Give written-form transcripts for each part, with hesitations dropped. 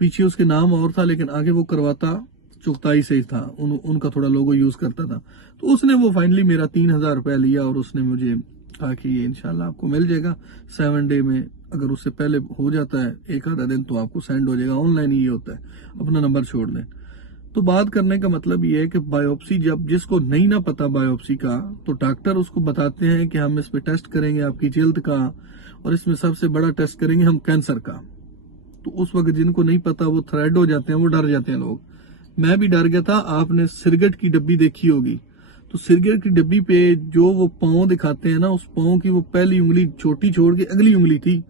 پیچھے اس کے نام اور تھا لیکن آگے وہ کرواتا چغتائی سے ہی تھا، ان کا تھوڑا لوگو یوز کرتا تھا. تو اس نے وہ فائنلی میرا 3000 روپے لیا اور اس نے مجھے کہا کہ یہ انشاءاللہ آپ کو مل جائے گا 7 ڈے میں. اگر اس سے پہلے ہو جاتا ہے ایک آدھا دن تو آپ کو سینڈ ہو جائے گا. آن لائن ہی یہ ہوتا ہے، اپنا نمبر چھوڑ دیں. تو بات کرنے کا مطلب یہ ہے کہ بایوپسی جب جس کو نہیں نہ پتا بایوپسی کا، تو ڈاکٹر اس کو بتاتے ہیں کہ ہم اس پہ ٹیسٹ کریں گے آپ کی جلد کا، اور اس میں سب سے بڑا ٹیسٹ کریں گے ہم کینسر کا. تو اس وقت جن کو نہیں پتا وہ تھریڈ ہو جاتے ہیں، وہ ڈر جاتے ہیں لوگ. میں بھی ڈر گیا تھا. آپ نے سرگٹ کی ڈبی دیکھی ہوگی، تو سرگٹ کی ڈبی پہ جو وہ پاؤں دکھاتے ہیں نا، اس پاؤں کی وہ پہلی انگلی چھوٹی چھوڑ کے اگلی انگلی تھی،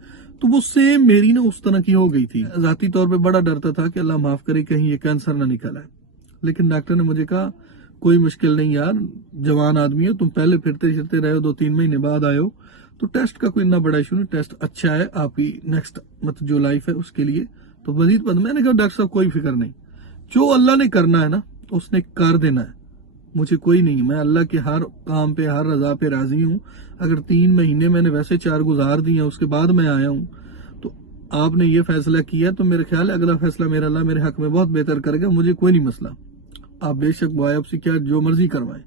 تو وہ سیم میری نا اس طرح کی ہو گئی تھی. ذاتی طور پہ بڑا ڈرتا تھا کہ اللہ معاف کرے کہیں یہ کینسر نہ نکل آئے. لیکن ڈاکٹر نے مجھے کہا کوئی مشکل نہیں یار، جوان آدمی ہو تم، پہلے پھرتے رہے ہو، 2-3 مہینے بعد آئے ہو، تو ٹیسٹ کا کوئی اتنا بڑا ایشو نہیں، ٹیسٹ اچھا ہے آپ کی نیکسٹ مطلب جو لائف ہے اس کے لیے. تو مزید میں نے کہا ڈاکٹر صاحب کوئی فکر نہیں، جو اللہ نے کرنا ہے نا اس نے کر دینا ہے. مجھے کوئی نہیں، میں اللہ کے ہر کام پہ ہر رضا پہ راضی ہوں. اگر 3 مہینے میں نے ویسے 4 گزار دیے ہیں، اس کے بعد میں آیا ہوں، تو آپ نے یہ فیصلہ کیا تو میرے خیال ہے اگلا فیصلہ میرا اللہ میرے حق میں بہت بہتر کرے گا. مجھے کوئی نہیں مسئلہ، آپ بے شک بایوپسی کیا جو مرضی کروائیں.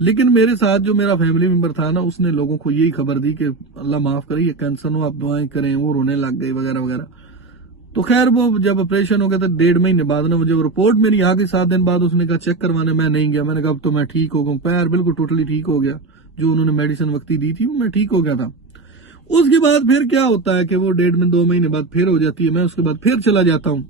لیکن میرے ساتھ جو میرا فیملی ممبر تھا نا، اس نے لوگوں کو یہی خبر دی کہ اللہ معاف کرے یہ کینسر ہو، آپ دعائیں کریں، وہ رونے لگ گئی وغیرہ وغیرہ. تو خیر وہ جب آپریشن ہو گیا تھا 1.5 مہینے بعد نا، مجھے وہ رپورٹ میری آ گئی 7 دن بعد. اس نے کہا چیک کروانے، میں نہیں گیا. میں نے کہا اب تو میں ٹھیک ہو گیا، پیر بالکل ٹوٹلی ٹھیک ہو گیا. جو انہوں نے میڈیسن وقتی دی تھی وہ میں ٹھیک ہو گیا تھا. اس کے بعد پھر کیا ہوتا ہے کہ وہ 1.5-2 مہینے بعد پھر ہو جاتی ہے. میں اس کے بعد پھر چلا جاتا ہوں.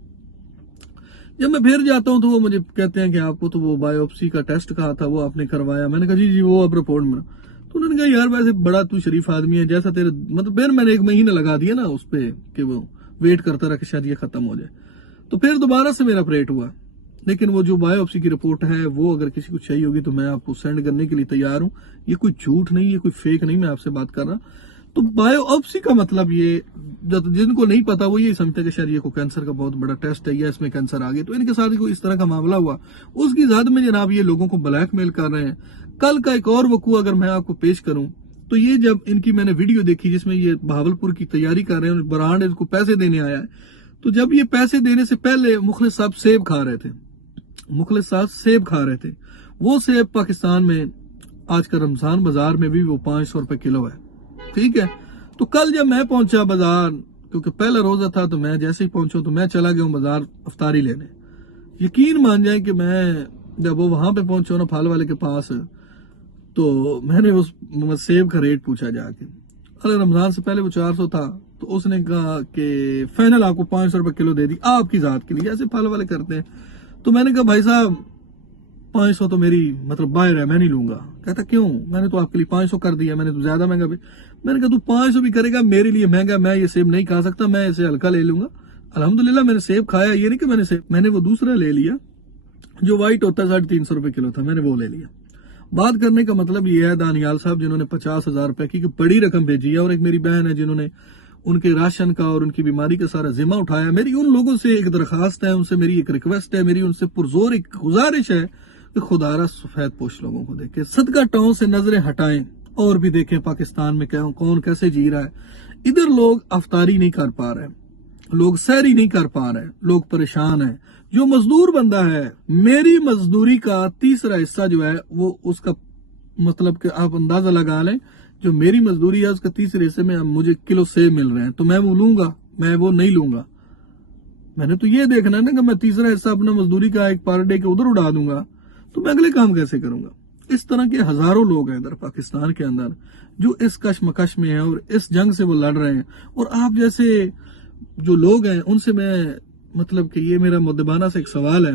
جب میں پھر جاتا ہوں تو وہ مجھے کہتے ہیں کہ آپ کو تو وہ بایوپسی کا ٹیسٹ کہا تھا وہ آپ نے کروایا. میں نے کہا جی وہ اب رپورٹ میں. تو انہوں نے کہا یار ویسے بڑا تو شریف آدمی ہے، جیسا تیرے مطلب پھر میں نے 1 مہینہ لگا دیا نا اس پہ کہ وہ ویٹ کرتا رہا کہ شاید یہ ختم ہو جائے. تو پھر دوبارہ سے میرا آپریٹ ہوا. لیکن وہ جو بایوپسی کی رپورٹ ہے وہ اگر کسی کو چاہیے ہوگی تو میں آپ کو سینڈ کرنے کے لیے تیار ہوں. یہ کوئی جھوٹ نہیں، یہ کوئی فیک نہیں، میں آپ سے بات کر رہا. تو بایوپسی کا مطلب یہ جن کو نہیں پتا وہ یہ سمجھتے کہ شاید یہ کوئی کینسر کا بہت بڑا ٹیسٹ ہے یا اس میں کینسر آ گیا. تو ان کے ساتھ کوئی اس طرح کا معاملہ ہوا. اس کی ذات میں جناب یہ لوگوں کو بلیک میل کر رہے ہیں. کل کا ایک اور وقوع اگر میں آپ کو پیش کروں تو یہ جب ان کی میں نے ویڈیو دیکھی جس میں یہ بہاولپور کی تیاری کر رہے ہیں، برانڈ اس کو پیسے دینے آیا ہے. تو جب یہ پیسے دینے سے پہلے مخلص صاحب سیب کھا رہے تھے. مخلص صاحب سیب کھا رہے تھے. وہ سیب پاکستان میں آج کل رمضان بازار میں بھی وہ 500 روپے کلو ہے. ٹھیک ہے. تو کل جب میں پہنچا بازار، کیونکہ پہلا روزہ تھا، تو میں جیسے ہی پہنچا تو میں چلا گیا ہوں بازار افطاری لینے. یقین مان جائیں کہ میں جب وہ وہاں پہ پہنچا نا پھل والے کے پاس، تو میں نے اس سیب کا ریٹ پوچھا جا کے. ارے رمضان سے پہلے وہ 400 تھا. تو اس نے کہا کہ فائنل آپ کو 500 روپے کلو دے دی آپ کی ذات کے لیے، ایسے پھل والے کرتے ہیں. تو میں نے کہا بھائی صاحب 500 تو میری مطلب باہر ہے، میں نہیں لوں گا. کہتا کیوں؟ میں نے تو آپ کے لیے 500 کر دیا، میں نے تو زیادہ مہنگا بھی. میں نے کہا تو 500 بھی کرے گا میرے لیے مہنگا، میں یہ سیب نہیں کھا سکتا، میں اسے ہلکا لے لوں گا. الحمدللہ میں نے سیب کھایا. یہ نہیں کہ میں نے وہ دوسرا لے لیا جو وائٹ ہوتا ہے 350 روپے کلو تھا، میں نے وہ لے لیا. بات کرنے کا مطلب یہ ہے دانیال صاحب جنہوں نے 50,000 روپے کی بڑی رقم بھیجی ہے، اور ایک میری بہن ہے جنہوں نے ان کے راشن کا اور ان کی بیماری کا سارا ذمہ اٹھایا. میری ان لوگوں سے ایک درخواست ہے، ان سے میری ایک ریکویسٹ ہے، میری ان سے پرزور ایک گزارش ہے کہ خدا را سفید پوش لوگوں کو دیکھیں، صدقہ ٹاؤں سے نظریں ہٹائیں اور بھی دیکھیں پاکستان میں کون کیسے جی رہا ہے. ادھر لوگ افطاری نہیں کر پا رہے، لوگ سحری نہیں کر پا رہے، لوگ پریشان ہیں. جو مزدور بندہ ہے، میری مزدوری کا تیسرا حصہ جو ہے وہ اس کا مطلب کہ آپ اندازہ لگا لیں، جو میری مزدوری ہے اس کا تیسرے حصے میں مجھے کلو سیب مل رہے ہیں. تو میں وہ لوں گا؟ میں وہ نہیں لوں گا. میں نے تو یہ دیکھنا ہے نا کہ میں تیسرا حصہ اپنا مزدوری کا ایک پر ڈے کے ادھر اڑا دوں گا تو میں اگلے کام کیسے کروں گا. اس طرح کے ہزاروں لوگ ہیں ادھر پاکستان کے اندر جو اس کشمکش میں ہیں اور اس جنگ سے وہ لڑ رہے ہیں. اور آپ جیسے جو لوگ ہیں ان سے میں مطلب کہ یہ میرا مدبانہ سے ایک سوال ہے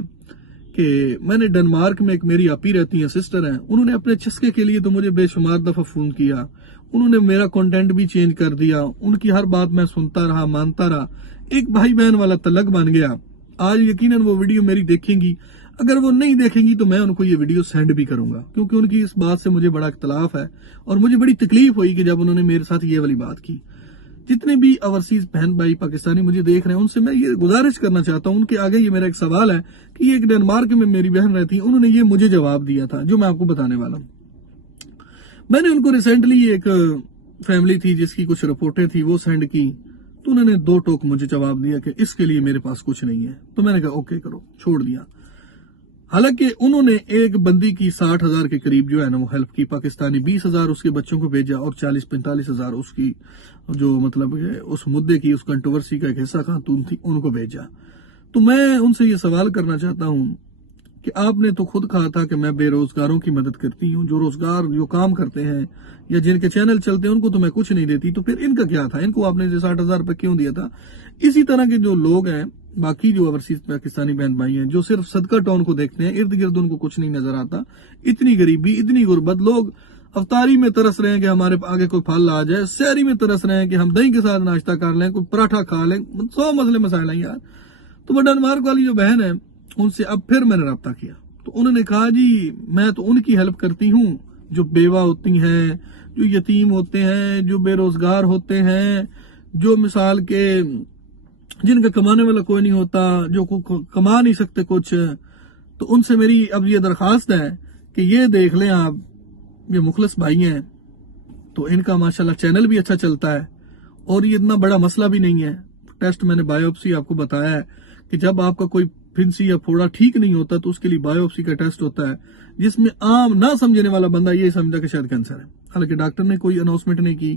کہ میں نے ڈنمارک میں ایک میری آپی رہتی ہیں، سسٹر ہیں، انہوں نے اپنے چسکے کے لیے تو مجھے بے شمار دفعہ فون کیا. انہوں نے میرا کنٹینٹ بھی چینج کر دیا، ان کی ہر بات میں سنتا رہا، مانتا رہا. ایک بھائی بہن والا تعلق بن گیا. آج یقیناً وہ ویڈیو میری دیکھیں گی، اگر وہ نہیں دیکھیں گی تو میں ان کو یہ ویڈیو سینڈ بھی کروں گا، کیونکہ ان کی اس بات سے مجھے بڑا اختلاف ہے اور مجھے بڑی تکلیف ہوئی کہ جب انہوں نے میرے ساتھ یہ والی بات کی. جتنے بھی اوورسیز بہن بھائی پاکستانی مجھے دیکھ رہے ہیں ان سے میں یہ گزارش کرنا چاہتا ہوں، ان کے آگے یہ میرا ایک سوال ہے کہ یہ ایک ڈنمارک میں میری بہن رہتی ہیں، انہوں نے یہ مجھے جواب دیا تھا جو میں آپ کو بتانے والا ہوں. میں نے ان کو ریسنٹلی ایک فیملی تھی جس کی کچھ رپورٹیں تھی وہ سینڈ کی. تو انہوں نے 2 ٹوک مجھے جواب دیا کہ اس کے لیے میرے پاس کچھ نہیں ہے. تو میں نے کہا اوکے کرو، چھوڑ دیا. حالانکہ انہوں نے ایک بندی کی 60,000 کے قریب جو ہے نا وہ ہیلپ کی، پاکستانی 20,000 اس کے بچوں کو بھیجا اور 40-45,000 اس کی جو مطلب اس مدعے کی، اس کنٹروورسی کا ایک حصہ خاتون تھی، ان کو بھیجا. تو میں ان سے یہ سوال کرنا چاہتا ہوں کہ آپ نے تو خود کہا تھا کہ میں بے روزگاروں کی مدد کرتی ہوں، جو کام کرتے ہیں یا جن کے چینل چلتے ہیں ان کو تو میں کچھ نہیں دیتی، تو پھر ان کا کیا تھا؟ ان کو آپ نے 60,000 روپے کیوں دیا تھا؟ اسی طرح کے جو لوگ ہیں، باقی جو اوورسیز پاکستانی بہن بھائی ہیں، جو صرف صدقہ ٹاؤن کو دیکھتے ہیں، ارد گرد ان کو کچھ نہیں نظر آتا. اتنی غریبی، اتنی غربت، لوگ افطاری میں ترس رہے ہیں کہ ہمارے آگے کوئی پھل آ جائے، سحری میں ترس رہے ہیں کہ ہم دہی کے ساتھ ناشتہ کر لیں، کوئی پراٹھا کھا لیں. 100 مسئلے مسائل ہیں یار. تو ڈنمارک والی جو بہن ہے، ان سے اب پھر میں نے رابطہ کیا. تو انہوں نے کہا جی میں تو ان کی ہیلپ کرتی ہوں جو بیوہ ہوتی ہیں، جو یتیم ہوتے ہیں، جو بے روزگار ہوتے ہیں، جو مثال کے جن کا کمانے والا کوئی نہیں ہوتا، جو کما نہیں سکتے کچھ. تو ان سے میری اب یہ درخواست ہے کہ یہ دیکھ لیں آپ، یہ مخلص بھائی ہیں، تو ان کا ماشاءاللہ چینل بھی اچھا چلتا ہے اور یہ اتنا بڑا مسئلہ بھی نہیں ہے. ٹیسٹ میں نے بایوپسی آپ کو بتایا ہے کہ جب آپ کا کوئی پھنسی یا پھوڑا ٹھیک نہیں ہوتا تو اس کے لیے بایوپسی کا ٹیسٹ ہوتا ہے، جس میں عام نہ سمجھنے والا بندہ یہ سمجھتا کہ شاید کینسر ہے، حالانکہ ڈاکٹر نے کوئی اناؤنسمنٹ نہیں کی.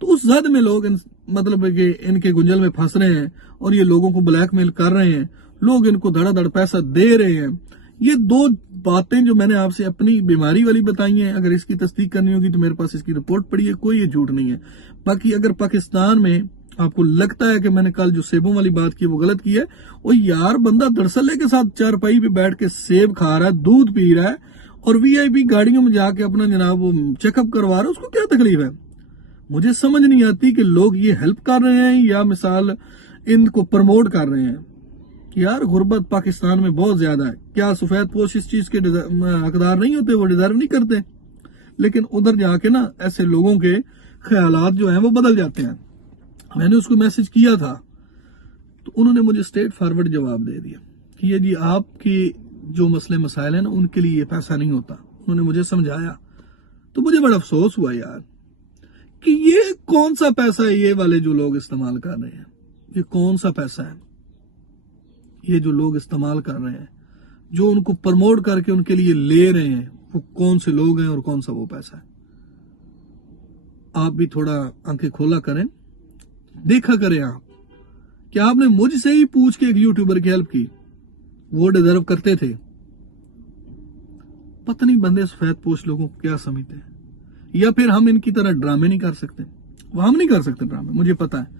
تو اس زد میں لوگ مطلب کہ ان کے گنجل میں پھنس رہے ہیں اور یہ لوگوں کو بلیک میل کر رہے ہیں، لوگ ان کو دھڑا دھڑ پیسہ دے رہے ہیں. یہ 2 باتیں جو میں نے آپ سے اپنی بیماری والی بتائی ہیں، اگر اس کی تصدیق کرنی ہوگی تو میرے پاس اس کی رپورٹ پڑی ہے، کوئی یہ جھوٹ نہیں ہے. باقی اگر پاکستان میں آپ کو لگتا ہے کہ میں نے کل جو سیبوں والی بات کی وہ غلط کی ہے، وہ یار بندہ درسلے کے ساتھ چارپائی پہ بیٹھ کے سیب کھا رہا ہے، دودھ پی رہا ہے اور وی آئی پی گاڑیوں میں جا کے اپنا جناب وہ چیک اپ کروا رہا ہے، اس کو کیا تکلیف ہے؟ مجھے سمجھ نہیں آتی کہ لوگ یہ ہیلپ کر رہے ہیں یا مثال ان کو پروموٹ کر رہے ہیں. یار غربت پاکستان میں بہت زیادہ ہے. کیا سفید پوش اس چیز کے حقدار نہیں ہوتے؟ وہ ڈیزرو نہیں کرتے؟ لیکن ادھر جا کے نا ایسے لوگوں کے خیالات جو ہیں وہ بدل جاتے ہیں. میں نے اس کو میسج کیا تھا تو انہوں نے مجھے اسٹریٹ فارورڈ جواب دے دیا کہ یہ جی آپ کی جو مسئلے مسائل ہیں نا ان کے لیے یہ پیسہ نہیں ہوتا. انہوں نے مجھے سمجھایا تو مجھے بڑا افسوس ہوا یار کہ یہ کون سا پیسہ ہے یہ والے جو لوگ استعمال کر رہے ہیں. یہ کون سا پیسہ ہے یہ جو لوگ استعمال کر رہے ہیں، جو ان کو پروموٹ کر کے ان کے لیے لے رہے ہیں، وہ کون سے لوگ ہیں اور کون سا وہ پیسہ ہے؟ آپ بھی تھوڑا آنکھیں کھولا کریں، دیکھا کریں آپ کہ آپ نے مجھ سے ہی پوچھ کے ایک یوٹیوبر کی ہیلپ کی، وہ ڈیزرو کرتے تھے. پتہ نہیں بندے سفید پوش لوگوں کو کیا سمجھتے ہیں. یا پھر ہم ان کی طرح ڈرامے نہیں کر سکتے؟ وہ ہم نہیں کر سکتے ڈرامے، مجھے پتا ہے.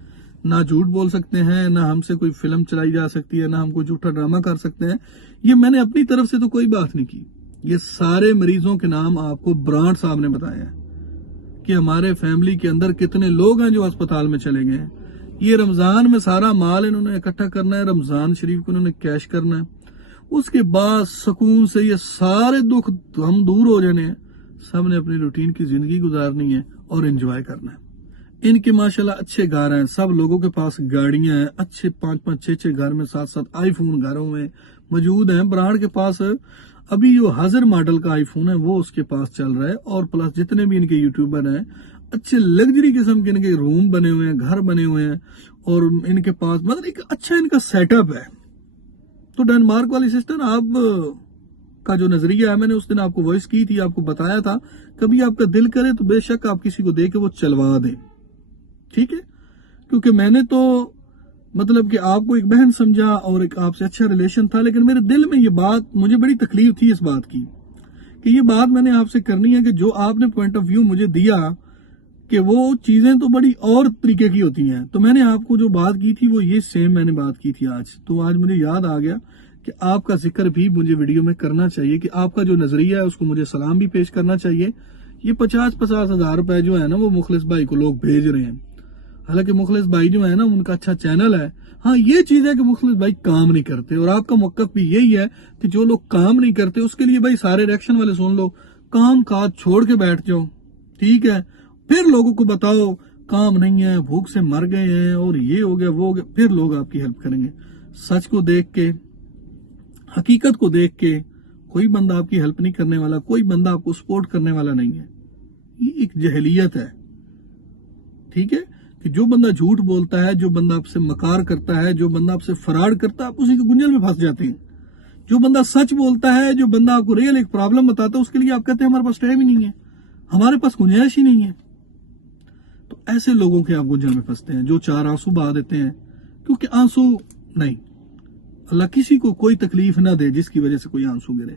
نہ جھوٹ بول سکتے ہیں، نہ ہم سے کوئی فلم چلائی جا سکتی ہے، نہ ہم کوئی جھوٹا ڈرامہ کر سکتے ہیں. یہ میں نے اپنی طرف سے تو کوئی بات نہیں کی. یہ سارے مریضوں کے نام آپ کو برانڈ صاحب نے بتایا ہے کہ ہمارے فیملی کے اندر کتنے لوگ ہیں جو اسپتال میں چلے گئے ہیں. یہ رمضان میں سارا مال انہوں نے اکٹھا کرنا ہے، رمضان شریف کو انہوں نے کیش کرنا ہے. اس کے بعد سکون سے یہ سارے دکھ ہم دور ہو جانے ہیں. سب نے اپنی روٹین کی زندگی گزارنی ہے اور انجوائے کرنا ہے. ان کے ماشاءاللہ اچھے گھر ہیں، سب لوگوں کے پاس گاڑیاں ہیں، اچھے 5-5 6-6 گھر میں 7-7 آئی فون گھروں میں موجود ہیں. برانڈ کے پاس ابھی جو حاضر ماڈل کا آئی فون ہے وہ اس کے پاس چل رہا ہے. اور پلس جتنے بھی ان کے یوٹیوبر ہیں، اچھے لگژری قسم کے ان کے روم بنے ہوئے ہیں، گھر بنے ہوئے ہیں، اور ان کے پاس مطلب ایک اچھا ان کا سیٹ اپ ہے. تو ڈنمارک والی سسٹر، آپ کا جو نظریہ ہے، میں نے اس دن آپ کو وائس کی تھی، آپ کو بتایا تھا، کبھی آپ کا دل کرے تو بے شک آپ کسی کو دے کے وہ چلوا دیں، ٹھیک ہے؟ کیونکہ میں نے تو مطلب کہ آپ کو ایک بہن سمجھا اور ایک آپ سے اچھا ریلیشن تھا، لیکن میرے دل میں یہ بات، مجھے بڑی تکلیف تھی اس بات کی کہ یہ بات میں نے آپ سے کرنی ہے کہ جو آپ نے پوائنٹ آف ویو مجھے دیا کہ وہ چیزیں تو بڑی اور طریقے کی ہوتی ہیں. تو میں نے آپ کو جو بات کی تھی وہ یہ سیم میں نے بات کی تھی آج. تو آج مجھے یاد آ گیا کہ آپ کا ذکر بھی مجھے ویڈیو میں کرنا چاہیے کہ آپ کا جو نظریہ ہے اس کو مجھے سلام بھی پیش کرنا چاہیے. یہ 50-50 ہزار روپے جو ہے نا وہ مخلص بھائی کو لوگ بھیج رہے ہیں. حالانکہ مخلص بھائی جو ہے نا ان کا اچھا چینل ہے. ہاں یہ چیز ہے کہ مخلص بھائی کام نہیں کرتے، اور آپ کا موقف بھی یہی ہے کہ جو لوگ کام نہیں کرتے اس کے لیے بھائی سارے ریئیکشن والے سن لو، کام کاج چھوڑ کے بیٹھ جاؤ، ٹھیک ہے؟ پھر لوگوں کو بتاؤ کام نہیں ہے، بھوک سے مر گئے ہیں اور یہ ہو گیا وہ ہو گیا، پھر لوگ آپ کی ہیلپ کریں گے. سچ کو دیکھ کے، حقیقت کو دیکھ کے کوئی بندہ آپ کی ہیلپ نہیں کرنے والا، کوئی بندہ آپ کو سپورٹ کرنے والا نہیں ہے. یہ ایک جہلیت ہے، ٹھیک ہے؟ کہ کہ جو بندہ جھوٹ بولتا ہے، جو بندہ آپ سے مکار کرتا ہے، جو بندہ آپ سے فراڈ کرتا ہے، آپ اسی کے گنجل میں پھنس جاتے ہیں۔ جو بندہ سچ بولتا ہے، جو بندہ آپ کو ریئل ایک پرابلم بتاتا ہے، اس کے لیے آپ کہتے ہیں ہمارے پاس ٹائم ہی نہیں ہے، ہمارے پاس گنجائش ہی نہیں ہے۔ تو ایسے لوگوں کے آپ گنجل میں پھنستے ہیں جو چار آنسو بہا دیتے ہیں، کیونکہ آنسو نہیں، اللہ کسی کو کوئی تکلیف نہ دے جس کی وجہ سے کوئی آنسو گرے۔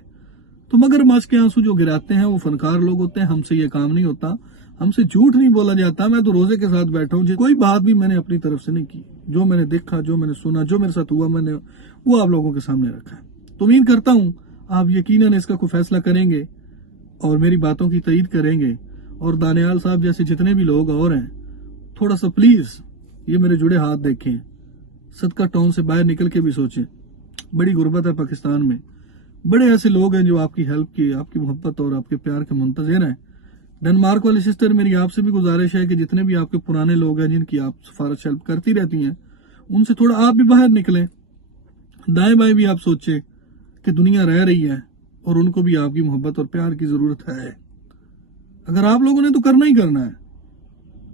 تو مگر ماس کے آنسو جو گراتے ہیں وہ فنکار لوگ ہوتے ہیں، ہم سے یہ کام نہیں ہوتا، ہم سے جھوٹ نہیں بولا جاتا۔ میں تو روزے کے ساتھ بیٹھا ہوں، کوئی بات بھی میں نے اپنی طرف سے نہیں کی، جو میں نے دیکھا، جو میں نے سنا، جو میرے ساتھ ہوا، میں نے وہ آپ لوگوں کے سامنے رکھا ہے۔ تو امید کرتا ہوں آپ یقیناً اس کا کوئی فیصلہ کریں گے اور میری باتوں کی تائید کریں گے، اور دانیال صاحب جیسے جتنے بھی لوگ اور ہیں، تھوڑا سا پلیز یہ میرے جڑے ہاتھ دیکھیں، صدقہ ٹاؤن سے باہر نکل کے بھی سوچیں۔ بڑی غربت ہے پاکستان میں، بڑے ایسے لوگ ہیں جو آپ کی ہیلپ کی، آپ کی محبت اور آپ کے پیار کے منتظر ہیں۔ ڈنمارک والی سسٹر، میری آپ سے بھی گزارش ہے کہ جتنے بھی آپ کے پرانے لوگ ہیں جن کی آپ سفارش ہیلپ کرتی رہتی ہیں، ان سے تھوڑا آپ بھی باہر نکلیں، دائیں بائیں بھی آپ سوچیں کہ دنیا رہ رہی ہے اور ان کو بھی آپ کی محبت اور پیار کی ضرورت ہے۔ اگر آپ لوگوں نے تو کرنا ہی کرنا ہے،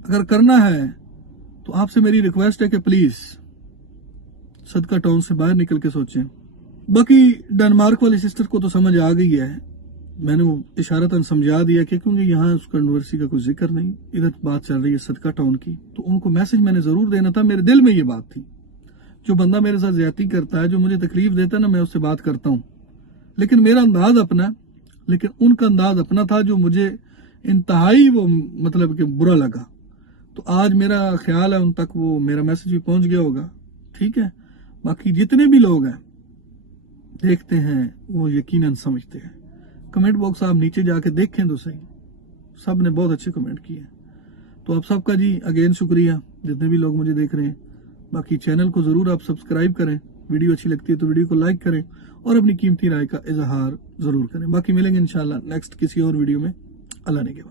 اگر کرنا ہے تو آپ سے میری ریکویسٹ ہے کہ پلیز صدقہ ٹاؤن سے باہر نکل کے سوچیں۔ باقی ڈنمارک والی سسٹر کو تو سمجھ آ گئی ہے، میں نے وہ اشارتاً سمجھا دیا کہ کیونکہ یہاں اس کنٹروورسی کا کوئی ذکر نہیں، ادھر بات چل رہی ہے صدقہ ٹاؤن کی، تو ان کو میسج میں نے ضرور دینا تھا، میرے دل میں یہ بات تھی۔ جو بندہ میرے ساتھ زیادتی کرتا ہے، جو مجھے تکلیف دیتا ہے نا، میں اس سے بات کرتا ہوں، لیکن میرا انداز اپنا، لیکن ان کا انداز اپنا تھا جو مجھے انتہائی وہ مطلب کہ برا لگا۔ تو آج میرا خیال ہے ان تک وہ میرا میسج بھی پہنچ گیا ہوگا، ٹھیک ہے۔ باقی جتنے بھی لوگ ہیں دیکھتے ہیں وہ یقیناً سمجھتے ہیں۔ کمنٹ باکس آپ نیچے جا کے دیکھیں تو صحیح، سب نے بہت اچھے کمنٹ کیے ہیں۔ تو آپ سب کا جی اگین شکریہ جتنے بھی لوگ مجھے دیکھ رہے ہیں۔ باقی چینل کو ضرور آپ سبسکرائب کریں، ویڈیو اچھی لگتی ہے تو ویڈیو کو لائک کریں اور اپنی قیمتی رائے کا اظہار ضرور کریں۔ باقی ملیں گے انشاءاللہ نیکسٹ کسی اور ویڈیو میں۔ اللہ نے کے بعد۔